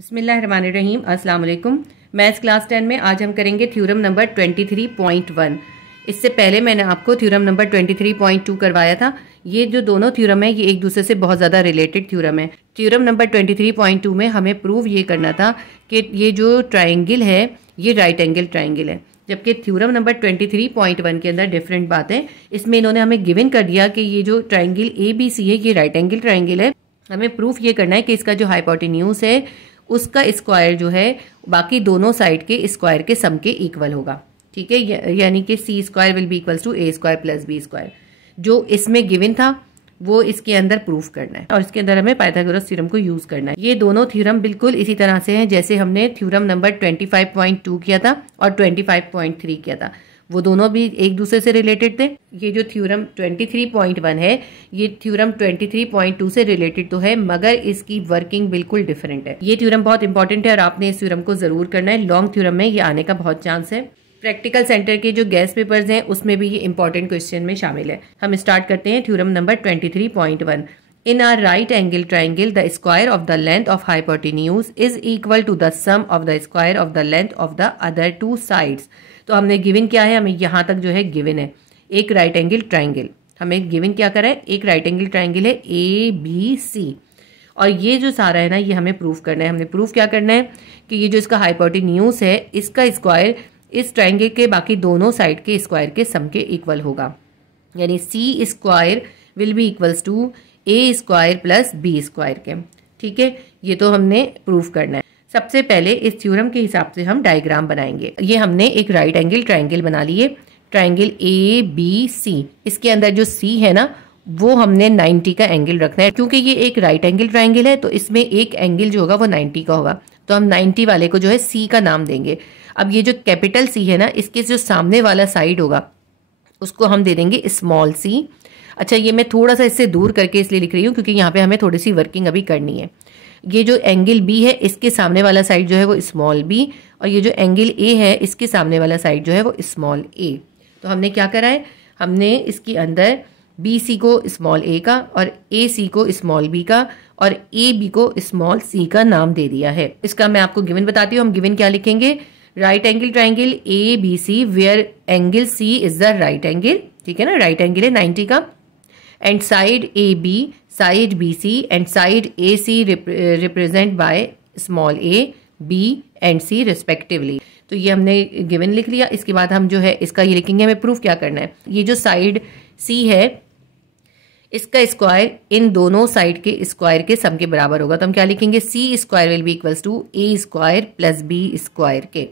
बिस्मिल्लाहिर्रहमानिर्रहीम। अस्सलाम वालेकुम। मैथ्स क्लास 10 में आज हम करेंगे थ्योरम नंबर 23.1। इससे पहले मैंने आपको थ्योरम नंबर 23.2 करवाया था। ये जो दोनों थ्योरम है ये एक दूसरे से बहुत ज़्यादा रिलेटेड थ्योरम है। थ्योरम नंबर 23.2 में हमें प्रूव ये करना था कि ये जो ट्राइंगल है ये राइट एंगल ट्राइंगल है, जबकि थ्योरम नंबर 23.1 के अंदर डिफरेंट बात है। इसमें इन्होंने हमें गिवन कर दिया कि ये जो ट्राइंगल ABC है ये राइट एंगल ट्राइंगल है। हमें प्रूफ ये करना है कि इसका जो हाइपोटेन्यूज है उसका स्क्वायर जो है बाकी दोनों साइड के स्क्वायर के सम के इक्वल होगा। ठीक है, यानी कि C square will be equals to A square plus B square. जो इसमें गिवन था वो इसके अंदर प्रूफ करना है और इसके अंदर हमें पाइथागोरस थ्योरम को यूज करना है। ये दोनों थ्योरम बिल्कुल इसी तरह से हैं जैसे हमने थ्योरम नंबर 25.2 किया था और 25.3 किया था। वो दोनों भी एक दूसरे से रिलेटेड थे। ये जो थ्योरम 23.1 है ये थ्योरम 23.2 से रिलेटेड तो है, मगर इसकी वर्किंग बिल्कुल डिफरेंट है। ये थ्योरम बहुत इंपॉर्टेंट है और आपने इस थ्योरम को जरूर करना है। लॉन्ग थ्योरम में ये आने का बहुत चांस है। प्रैक्टिकल सेंटर के जो गेस्ट पेपर्स हैं उसमें भी ये इंपॉर्टेंट क्वेश्चन में शामिल है। हम स्टार्ट करते हैं theorem number 23.1। In a right angle triangle, the square of the length of hypotenuse is equal to the sum of the square of the length of the other two sides. तो हमने given क्या है, हमें यहाँ तक जो है given है एक राइट एंगल ट्राइंगल। हमें गिवन क्या करा है, एक राइट एंगल ट्राइंगल है ABC और ये जो सारा है ना ये हमें प्रूफ करना है। हमने प्रूफ क्या करना है कि ये जो इसका हाइपोटेन्यूज है इसका स्क्वायर इस ट्राइंगल के बाकी दोनों साइड के स्क्वायर के सम के इक्वल होगा, यानी C square will be equals to A square plus B square के। ठीक है, ये तो हमने प्रूफ करना है। सबसे पहले इस थ्योरम के हिसाब से हम डायग्राम बनाएंगे। ये हमने एक राइट एंगल ट्राइंगल बना लिए, ट्राइंगल ABC। इसके अंदर जो C है ना वो हमने 90 का एंगल रखना है, क्योंकि ये एक राइट एंगल ट्राइंगल है तो इसमें एक एंगल जो होगा वो 90 का होगा। तो हम 90 वाले को जो है C का नाम देंगे। अब ये जो कैपिटल C है ना इसके जो सामने वाला साइड होगा उसको हम दे देंगे स्मॉल c। अच्छा, ये मैं थोड़ा सा इससे दूर करके इसलिए लिख रही हूँ क्योंकि यहाँ पे हमें थोड़ी सी वर्किंग अभी करनी है। ये जो एंगल B है इसके सामने वाला साइड जो है वो स्मॉल b और ये जो एंगल A है इसके सामने वाला साइड जो है वो स्मॉल a। तो हमने क्या करा है, हमने इसके अंदर BC को स्मॉल a का और AC को स्मॉल b का और AB को स्मॉल c का नाम दे दिया है। इसका मैं आपको गिवन बताती हूँ। हम गिवन क्या लिखेंगे, right angle triangle ABC where angle C is the right angle. ठीक है ना, राइट एंगल है 90 का। And side AB, side BC and side AC represent by small a, B and C respectively. तो ये हमने गिवन लिख लिया। इसके बाद हम जो है इसका ये लिखेंगे, हमें प्रूफ क्या करना है। ये जो साइड C है इसका स्क्वायर इन दोनों साइड के स्क्वायर के सम के बराबर होगा। तो हम क्या लिखेंगे, C square will be equals to A square plus B square के।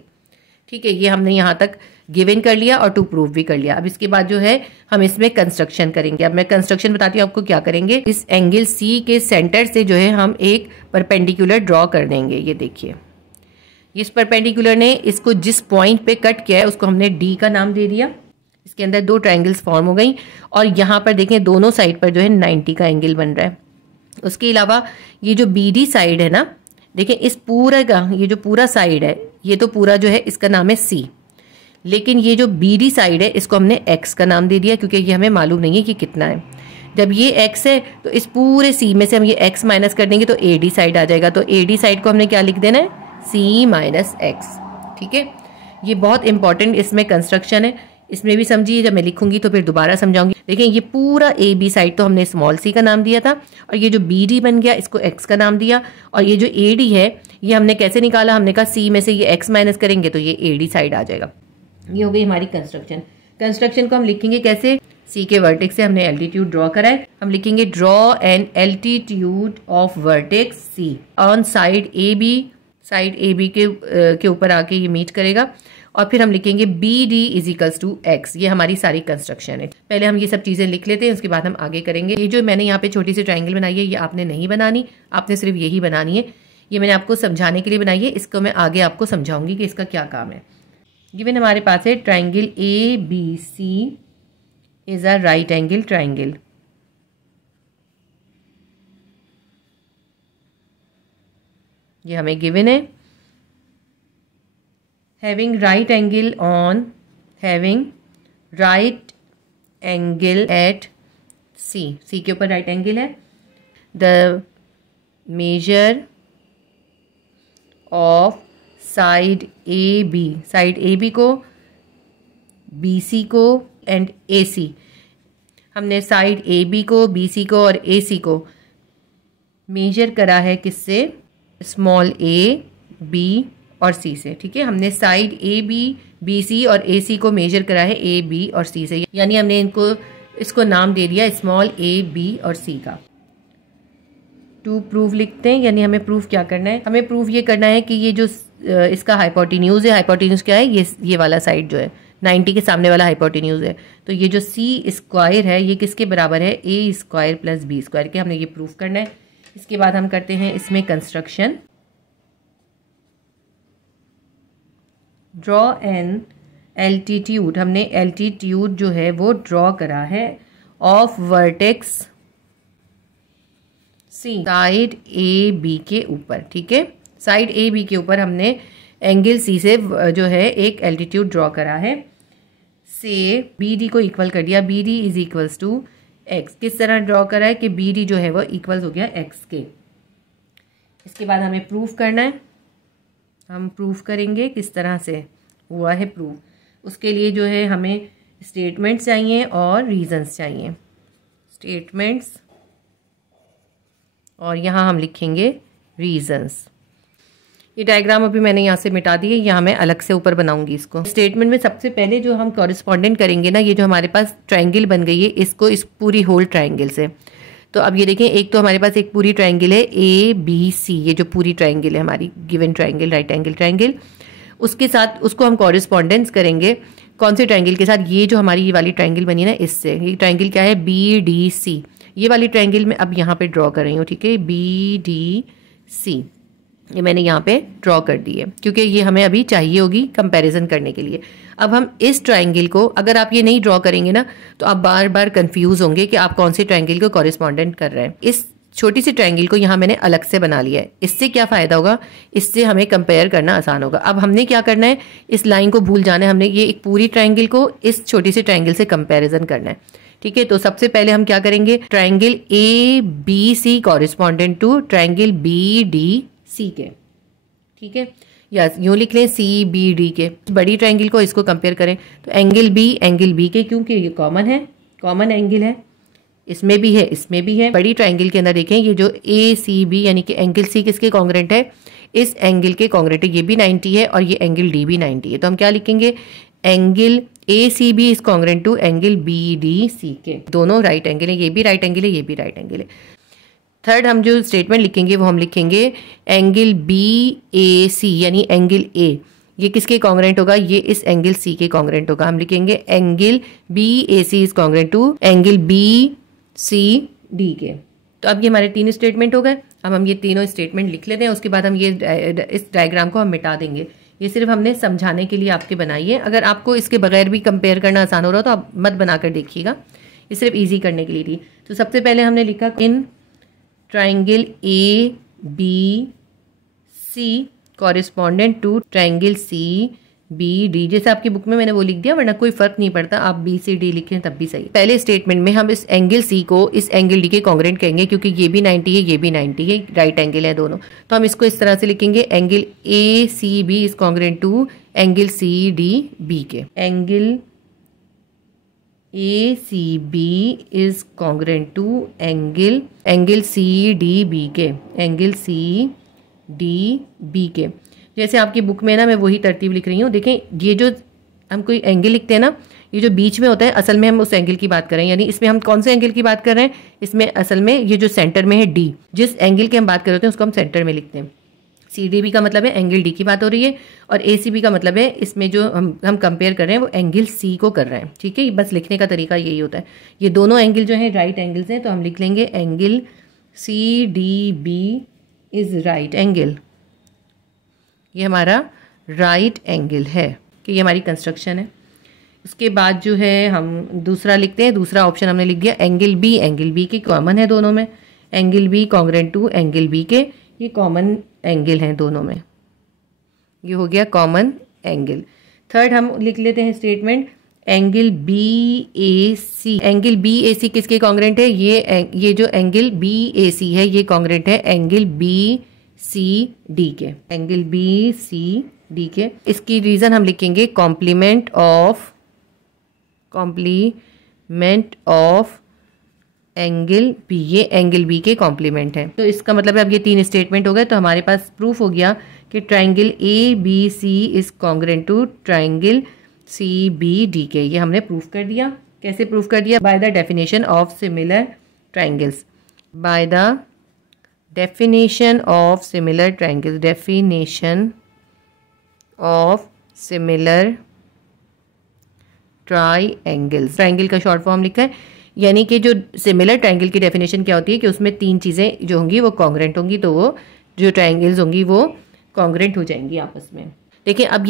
ठीक है, ये हमने यहाँ तक गिवन कर लिया और टू प्रूफ भी कर लिया। अब इसके बाद जो है हम इसमें कंस्ट्रक्शन करेंगे। अब मैं कंस्ट्रक्शन बताती हूँ आपको क्या करेंगे। इस एंगल C के सेंटर से जो है हम एक परपेंडिकुलर ड्रॉ कर देंगे। ये देखिए, इस परपेंडिकुलर ने इसको जिस पॉइंट पे कट किया है उसको हमने D का नाम दे दिया। इसके अंदर दो ट्राइंगल्स फॉर्म हो गई और यहाँ पर देखें दोनों साइड पर जो है 90 का एंगल बन रहा है। उसके अलावा ये जो BD साइड है ना, देखें इस पूरा का ये जो पूरा साइड है ये तो पूरा जो है इसका नाम है C, लेकिन ये जो BD साइड है इसको हमने X का नाम दे दिया क्योंकि ये हमें मालूम नहीं है कि कितना है। जब ये X है तो इस पूरे C में से हम ये X माइनस कर देंगे तो AD साइड आ जाएगा। तो AD साइड को हमने क्या लिख देना है, C माइनस X। ठीक है, ये बहुत इंपॉर्टेंट इसमें कंस्ट्रक्शन है। इसमें भी समझिए, जब मैं लिखूंगी तो फिर दोबारा समझाऊंगी। देखिए ये पूरा AB साइड तो हमने स्मॉल c का नाम दिया था और ये जो BD बन गया इसको X का नाम दिया और ये जो AD है ये हमने कैसे निकाला, हमने कहा C में से ये X माइनस करेंगे तो ये AD साइड आ जाएगा। ये हो गई हमारी कंस्ट्रक्शन। कंस्ट्रक्शन को हम लिखेंगे कैसे, C के वर्टेक्स से हमने एल्टीट्यूड ड्रॉ करा है। हम लिखेंगे draw an altitude of vertex C on side AB। Side AB के ऊपर आके ये मीट करेगा और फिर हम लिखेंगे BD is equals to X। ये हमारी सारी कंस्ट्रक्शन है। पहले हम ये सब चीजें लिख लेते हैं, उसके बाद हम आगे करेंगे। ये जो मैंने यहाँ पे छोटी सी ट्राइंगल बनाई है ये आपने नहीं बनानी, आपने सिर्फ यही बनानी है। ये मैंने आपको समझाने के लिए बनाई है, इसको मैं आगे आपको समझाऊंगी कि इसका क्या काम है। गिवन हमारे पास है triangle ABC is a right angle triangle. ये हमें गिवन है। having right angle at C के ऊपर राइट एंगल है। the measure of side A B, side A B को, बी सी को एंड ए सी। हमने साइड ए बी को, बी सी को और ए सी को मेजर करा है किससे, स्मॉल ए, बी और सी से। ठीक है, हमने side A B, B C और ए सी को मेजर करा है ए, बी और सी से, यानी हमने इसको नाम दे दिया स्मॉल ए, बी और सी का। टू प्रूव लिखते हैं, यानी हमें प्रूफ क्या करना है, हमें प्रूफ ये करना है कि ये जो इसका हाइपोटेन्यूज है, हाइपोटेन्यूज क्या है, ये वाला साइड जो है 90 के सामने वाला हाइपोटेन्यूज है। तो ये जो सी स्क्वायर है ये किसके बराबर है, ए स्क्वायर प्लस बी स्क्वायर के, हमने ये प्रूफ करना है। इसके बाद हम करते हैं इसमें कंस्ट्रक्शन। ड्रॉ एन एल्टीट्यूड, हमने एल्टीट्यूड जो है वो ड्रॉ करा है of vertex C, side A B के ऊपर। ठीक है, साइड ए बी के ऊपर हमने एंगल सी से जो है एक एल्टीट्यूड ड्रॉ करा है। से बी डी को इक्वल कर दिया, B D is equals to X. किस तरह ड्रॉ करा है कि बी डी जो है वो इक्वल्स हो गया एक्स के। इसके बाद हमें प्रूफ करना है, हम प्रूफ करेंगे किस तरह से हुआ है प्रूफ। उसके लिए जो है हमें स्टेटमेंट्स चाहिए और रीजंस चाहिए। स्टेटमेंट्स और यहाँ हम लिखेंगे रीजंस। ये डायग्राम अभी मैंने यहाँ से मिटा दी है, यहाँ मैं अलग से ऊपर बनाऊंगी इसको। स्टेटमेंट में सबसे पहले जो हम कॉरेस्पॉन्डेंट करेंगे ना, ये जो हमारे पास ट्रायंगल बन गई है इसको इस पूरी होल ट्रायंगल से। तो अब ये देखें, एक तो हमारे पास एक पूरी ट्रायंगल है ए बी सी, ये जो पूरी ट्रायंगल है हमारी given triangle, right angle triangle, उसके साथ उसको हम कॉरेस्पॉन्डेंस करेंगे कौन से ट्रायंगल के साथ, ये जो हमारी ये वाली ट्रायंगल बनी है ना इससे। ये ट्रायंगल क्या है, बी डी सी, ये वाली ट्रायंगल में अब यहाँ पे ड्रॉ कर रही हूँ। ठीक है, बी डी सी ये मैंने यहाँ पे ड्रॉ कर दी है क्योंकि ये हमें अभी चाहिए होगी कंपैरिजन करने के लिए। अब हम इस ट्रायंगल को, अगर आप ये नहीं ड्रॉ करेंगे ना तो आप बार बार कंफ्यूज होंगे कि आप कौन से ट्रायंगल को कॉरेस्पॉन्डेंट कर रहे हैं। इस छोटी सी ट्रायंगल को यहाँ मैंने अलग से बना लिया है। इससे क्या फ़ायदा होगा, इससे हमें कंपेयर करना आसान होगा। अब हमने क्या करना है, इस लाइन को भूल जाना है, हमने ये एक पूरी ट्रायंगल को इस छोटी सी ट्रायंगल से कंपेरिजन करना है। ठीक है, तो सबसे पहले हम क्या करेंगे, triangle A B C correspondent to triangle B D C के। ठीक है, या यूँ लिख लें सी बी डी के। बड़ी ट्रायंगल को इसको कंपेयर करें तो एंगल बी के, क्योंकि ये कॉमन है, कॉमन एंगल है, इसमें भी है इसमें भी है। बड़ी ट्रायंगल के अंदर देखें ये जो ए सी बी यानी कि एंगल सी किसके कॉन्ग्रेंट है, इस एंगल के कॉन्ग्रेंट है। ये भी 90 है और ये एंगल डी भी 90 है। तो हम क्या लिखेंगे, angle A C B is congruent to angle B D C के। दोनों राइट एंगल है, ये भी राइट एंगल है, ये भी राइट एंगल है। थर्ड हम जो स्टेटमेंट लिखेंगे वो हम लिखेंगे एंगल बी ए सी, यानी एंगल ए ये किसके कॉन्ग्रेंट होगा, ये इस एंगल सी के कॉन्ग्रेंट होगा। हम लिखेंगे angle B A C is congruent to angle B C D के। तो अब ये हमारे 3 स्टेटमेंट हो गए। अब हम ये तीनों स्टेटमेंट लिख लेते हैं, उसके बाद हम ये इस डायग्राम को हम मिटा देंगे। ये सिर्फ हमने समझाने के लिए आपके बनाई है। अगर आपको इसके बगैर भी कंपेयर करना आसान हो रहा हो तो आप मत बनाकर देखिएगा, ये सिर्फ ईजी करने के लिए थी। तो सबसे पहले हमने लिखा in triangle A B C correspondent to triangle C B D. जैसे आपकी बुक में मैंने वो लिख दिया, वरना कोई फर्क नहीं पड़ता, आप बी सी डी लिखें तब भी सही। पहले स्टेटमेंट में हम इस एंगल सी को इस एंगल डी के कॉन्ग्रेंट कहेंगे क्योंकि ये भी 90 है, ये भी 90 है, राइट एंगल है दोनों। तो हम इसको इस तरह से लिखेंगे angle A C B is congruent to angle C D B के। Angle A C B is congruent to angle C D B के, एंगल सी डी बी के। जैसे आपकी बुक में ना मैं वही तरतीब लिख रही हूँ। देखें ये जो हम कोई एंगल लिखते हैं ना, ये जो बीच में होता है असल में हम उस एंगल की बात कर रहे हैं। यानी इसमें हम कौन से एंगल की बात कर रहे हैं, इसमें असल में ये जो सेंटर में है डी, जिस एंगल की हम बात कर रहे हैं उसको हम सेंटर में लिखते हैं। सी डी बी का मतलब है एंगल डी की बात हो रही है, और ए सी बी का मतलब है इसमें जो हम कंपेयर कर रहे हैं वो एंगल सी को कर रहे हैं। ठीक है, बस लिखने का तरीका यही होता है। ये दोनों एंगल जो है राइट एंगल्स हैं, तो हम लिख लेंगे angle C D B is right angle. ये हमारा राइट एंगल है कि ये हमारी कंस्ट्रक्शन है। उसके बाद जो है हम दूसरा लिखते हैं, दूसरा ऑप्शन हमने लिख दिया एंगल बी के कॉमन है दोनों में, angle B congruent to angle B के, ये कॉमन एंगल हैं दोनों में, ये हो गया कॉमन एंगल। थर्ड हम लिख लेते हैं statement angle B A C. Angle B A सी किसके कॉन्ग्रेंट है, ये जो एंगल बी ए सी है ये कॉन्ग्रेंट है एंगल बी सी डी के, एंगल बी सी डी के। इसकी रीज़न हम लिखेंगे कॉम्प्लीमेंट ऑफ एंगल बी, ये एंगल बी के कॉम्प्लीमेंट है। तो इसका मतलब है अब ये 3 स्टेटमेंट हो गए, तो हमारे पास प्रूफ हो गया कि triangle A B C is congruent to triangle C B D के। ये हमने प्रूफ कर दिया। कैसे प्रूफ कर दिया? By the definition of similar triangles, by the definition of similar triangles, definition of similar triangles. Triangle का शॉर्ट फॉर्म लिखा है, यानी कि जो सिमिलर ट्राइंगल की डेफिनेशन क्या होती है कि उसमें 3 चीज़ें जो होंगी वो कॉन्ग्रुएंट होंगी, तो वो जो ट्राइंगल्स होंगी वो कॉन्ग्रुएंट हो जाएंगी आपस में। देखिए अब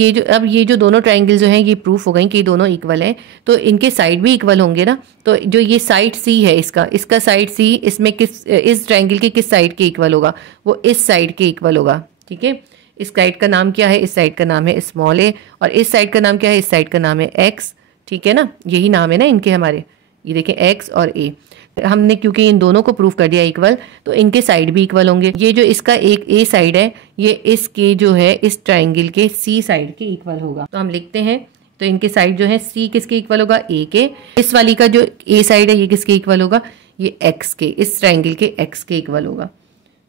ये जो दोनों ट्राइंगल जो हैं ये प्रूफ हो गई कि दोनों इक्वल हैं, तो इनके साइड भी इक्वल होंगे ना। तो जो ये साइड सी है इसका साइड सी इसमें इस ट्राइंगल के किस साइड के इक्वल होगा? वो इस साइड के इक्वल होगा। ठीक है, इस साइड का नाम क्या है? इस साइड का नाम है स्मॉल ए, और इस साइड का नाम क्या है? इस साइड का नाम है एक्स। ठीक है ना, यही नाम है ना इनके हमारे, ये देखें एक्स और ए। हमने क्योंकि इन दोनों को प्रूफ कर दिया इक्वल, तो इनके साइड भी इक्वल होंगे। ये जो इसका एक ए साइड है ये इसके जो है इस ट्राइंगल के सी साइड के इक्वल होगा। तो हम लिखते हैं, तो इनके साइड जो है सी किसके इक्वल होगा? ए के। इस वाली का जो ए साइड है ये किसके इक्वल होगा? ये एक्स के, इस ट्राइंगल के एक्स के इक्वल होगा।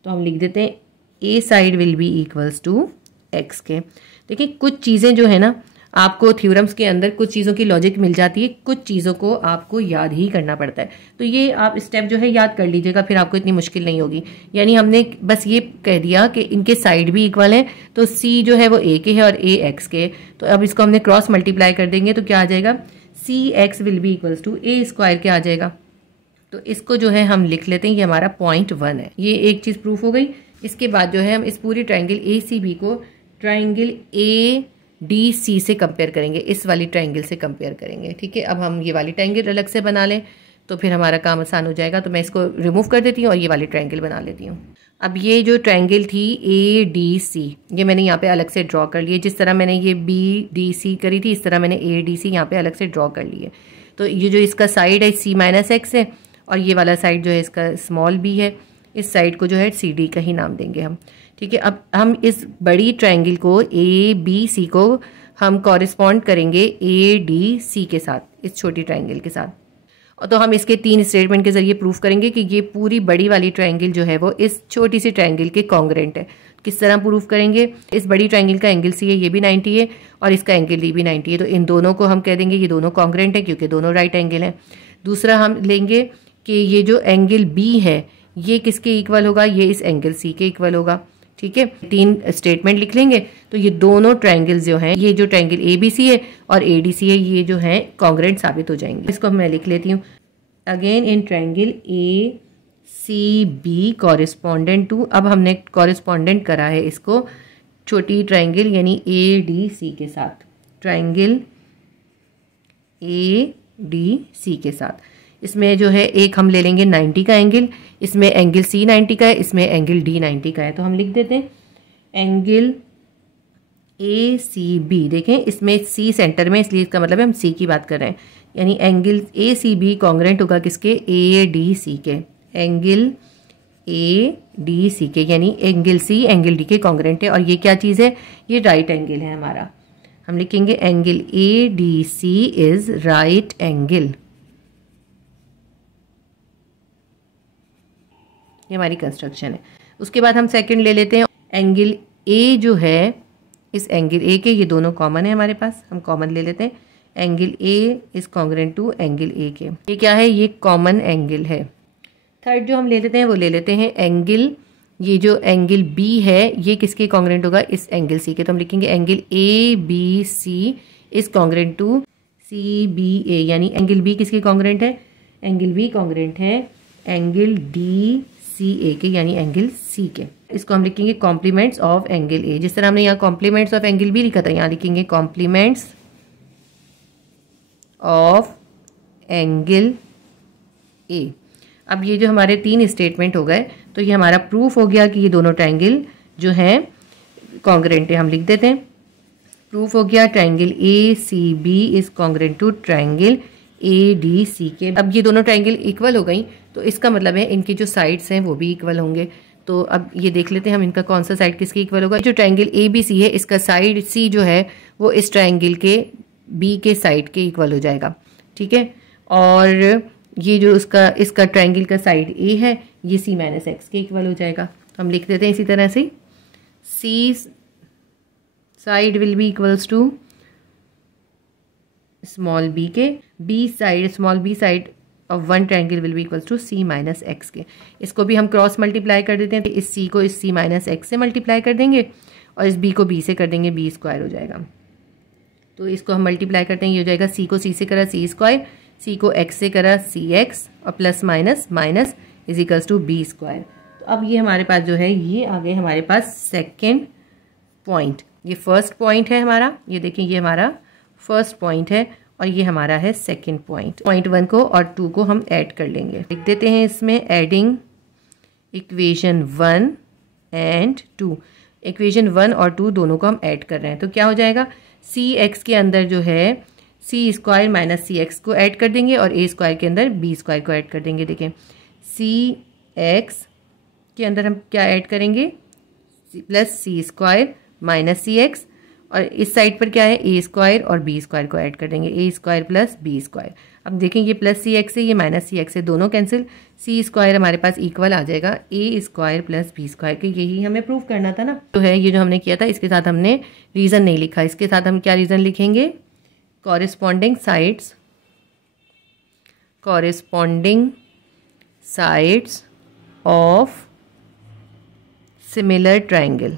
तो हम लिख देते हैं A side will be equals to X के। देखिए कुछ चीज़ें जो है ना आपको थ्योरम्स के अंदर कुछ चीज़ों की लॉजिक मिल जाती है, कुछ चीज़ों को आपको याद ही करना पड़ता है। तो ये आप स्टेप जो है याद कर लीजिएगा, फिर आपको इतनी मुश्किल नहीं होगी। यानी हमने बस ये कह दिया कि इनके साइड भी इक्वल है, तो सी जो है वो ए के है और ए एक्स के। तो अब इसको हमने क्रॉस मल्टीप्लाई कर देंगे तो क्या आ जाएगा? C X will be equals to A square के आ जाएगा। तो इसको जो है हम लिख लेते हैं, ये हमारा पॉइंट 1 है। ये एक चीज़ प्रूफ हो गई। इसके बाद जो है हम इस पूरी ट्राइंगल ए सी बी को ट्राइंगल ए डी सी से कंपेयर करेंगे, इस वाली ट्राइंगल से कंपेयर करेंगे। ठीक है, अब हम ये वाली ट्राइंगल अलग से बना लें तो फिर हमारा काम आसान हो जाएगा। तो मैं इसको रिमूव कर देती हूँ और ये वाली ट्राइंगल बना लेती हूँ। अब ये जो ट्राइंगल थी ए डी सी, ये मैंने यहाँ पे अलग से ड्रॉ कर लिए। जिस तरह मैंने ये बी डी सी करी थी, इस तरह मैंने ए डी सी यहाँ पे अलग से ड्रॉ कर लिए। तो ये जो इसका साइड है सी माइनस एक्स है, और ये वाला साइड जो है इसका स्मॉल बी है। इस साइड को जो है सी डी का ही नाम देंगे हम। ठीक है, अब हम इस बड़ी ट्राइंगल को ए बी सी को हम कॉरिस्पॉन्ड करेंगे ए डी सी के साथ, इस छोटी ट्राइंगल के साथ। और तो हम इसके 3 स्टेटमेंट के जरिए प्रूफ करेंगे कि ये पूरी बड़ी वाली ट्राइंगल जो है वो इस छोटी सी ट्राइंगल के कॉन्ग्रुएंट है। किस तरह प्रूफ करेंगे? इस बड़ी ट्राइंगल का एंगल सी है, ये भी 90 है, और इसका एंगल डी भी 90 है। तो इन दोनों को हम कह देंगे ये दोनों कॉन्ग्रुएंट है क्योंकि दोनों राइट एंगल हैं। दूसरा हम लेंगे कि ये जो एंगल बी है ये किसके इक्वल होगा? ये इस एंगल सी के इक्वल होगा। ठीक है, 3 स्टेटमेंट लिख लेंगे तो ये दोनों ट्राइंगल्स जो हैं, ये जो ट्राइंगल ए बी सी है और ए डी सी है, ये जो है कॉन्ग्रुएंट साबित हो जाएंगे। इसको मैं लिख लेती हूँ again in triangle A C B corresponding to, अब हमने कॉरिस्पॉन्डेंट करा है इसको छोटी ट्राइंगल यानी ए डी सी के साथ, ट्राइंगल ए डी सी के साथ। इसमें जो है एक हम ले लेंगे 90 का एंगल, इसमें एंगल सी 90 का है, इसमें एंगल डी 90 का है। तो हम लिख देते हैं एंगल ए सी बी। देखें इसमें सी सेंटर में, इसलिए इसका मतलब है हम सी की बात कर रहे हैं। यानी angle A C B congruent होगा किसके? ए डी सी के। एंगल ए डी सी के यानी एंगल सी एंगल डी के कॉन्ग्रुएंट है। और ये क्या चीज़ है? ये राइट एंगल है हमारा। हम लिखेंगे angle A D C is right angle. ये हमारी कंस्ट्रक्शन है। उसके बाद हम सेकंड ले लेते हैं एंगल ए जो है, इस एंगल ए के, ये दोनों कॉमन है हमारे पास, हम कॉमन ले लेते हैं। Angle A is congruent to angle A के, ये क्या है? ये कॉमन एंगल है। थर्ड जो हम ले लेते हैं वो ले लेते हैं एंगल, ये जो एंगल बी है ये किसके कॉन्ग्रुएंट होगा? इस एंगल सी के। तो हम लिखेंगे angle A B C is congruent to C B A, यानी एंगल बी किसके कॉन्ग्रुएंट है? एंगल बी कॉन्ग्रुएंट है एंगल डी सी ए के, यानी एंगल सी के। इसको हम लिखेंगे कॉम्प्लीमेंट्स ऑफ एंगल ए। जिस तरह हमने यहाँ कॉम्प्लीमेंट्स ऑफ एंगल बी लिखा था, यहाँ लिखेंगे कॉम्प्लीमेंट्स ऑफ एंगल ए। अब ये जो हमारे 3 स्टेटमेंट हो गए, तो ये हमारा प्रूफ हो गया कि ये दोनों ट्राइंगल जो हैं कॉन्ग्रुएंट है। हम लिख देते हैं प्रूफ हो गया triangle A C B is congruent to triangle A D C के। अब ये दोनों ट्राइंगल इक्वल हो गई, तो इसका मतलब है इनकी जो साइड्स हैं वो भी इक्वल होंगे। तो अब ये देख लेते हैं हम इनका कौन सा साइड किसके इक्वल होगा। जो ट्रायंगल ABC है इसका साइड C जो है वो इस ट्रायंगल के B के साइड के इक्वल हो जाएगा, ठीक है। और ये जो इसका ट्रायंगल का साइड A है ये C माइनस एक्स के इक्वल हो जाएगा। हम लिख देते हैं इसी तरह से C side will be equals to small b के small b side of one triangle will be equals to C minus X के। इसको भी हम क्रॉस मल्टीप्लाई कर देते हैं, तो इस C को इस C माइनस एक्स से मल्टीप्लाई कर देंगे और इस B को B से कर देंगे, B स्क्वायर हो जाएगा। तो इसको हम मल्टीप्लाई करते हैं, ये हो जाएगा C को C से करा C स्क्वायर, C को X से करा CX और plus minus minus is equals to B square. तो अब ये हमारे पास जो है ये आ गए हमारे पास सेकेंड पॉइंट। ये फर्स्ट पॉइंट है हमारा, ये देखें ये हमारा फर्स्ट पॉइंट है और ये हमारा है सेकंड पॉइंट। पॉइंट 1 को और 2 को हम ऐड कर लेंगे, लिख देते हैं इसमें एडिंग इक्वेशन 1 एंड 2। इक्वेशन 1 और 2 दोनों को हम ऐड कर रहे हैं, तो क्या हो जाएगा CX के अंदर जो है C स्क्वायर माइनस CX को ऐड कर देंगे और A स्क्वायर के अंदर B स्क्वायर को ऐड कर देंगे। देखें CX के अंदर हम क्या ऐड करेंगे plus C square minus CX और इस साइड पर क्या है A स्क्वायर और B स्क्वायर को ऐड कर देंगे, A square plus B square. अब देखें ये प्लस CX है ये माइनस CX है, दोनों कैंसिल, C स्क्वायर हमारे पास इक्वल आ जाएगा A square plus B square के। यही हमें प्रूव करना था ना, तो है ये जो हमने किया था। इसके साथ हमने रीज़न नहीं लिखा, इसके साथ हम क्या रीज़न लिखेंगे, corresponding sides of similar triangle,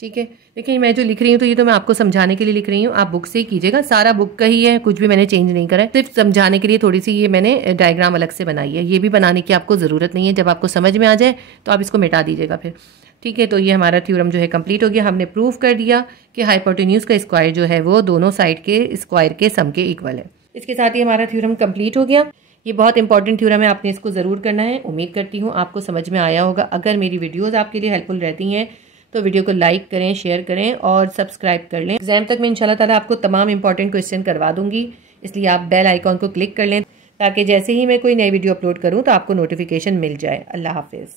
ठीक है। देखिए मैं जो लिख रही हूँ तो ये तो मैं आपको समझाने के लिए लिख रही हूँ, आप बुक से ही कीजिएगा, सारा बुक का ही है, कुछ भी मैंने चेंज नहीं करा है, सिर्फ समझाने के लिए थोड़ी सी ये मैंने डायग्राम अलग से बनाई है। ये भी बनाने की आपको ज़रूरत नहीं है, जब आपको समझ में आ जाए तो आप इसको मिटा दीजिएगा फिर, ठीक है। तो ये हमारा थ्योरम जो है कंप्लीट हो गया, हमने प्रूव कर दिया कि हाइपोटेन्यूज का स्क्वायर जो है वो दोनों साइड के स्क्वायर के सम के इक्वल है। इसके साथ ही हमारा थ्योरम कंप्लीट हो गया। ये बहुत इंपॉर्टेंट थ्योरम है, आपने इसको ज़रूर करना है। उम्मीद करती हूँ आपको समझ में आया होगा। अगर मेरी वीडियोज़ आपके लिए हेल्पफुल रहती हैं तो वीडियो को लाइक करें, शेयर करें और सब्सक्राइब कर लें। एग्जाम तक मैं इंशाल्लाह ताला आपको तमाम इंपॉर्टेंट क्वेश्चन करवा दूंगी, इसलिए आप बेल आइकॉन को क्लिक कर लें ताकि जैसे ही मैं कोई नई वीडियो अपलोड करूं तो आपको नोटिफिकेशन मिल जाए। अल्लाह हाफिज़।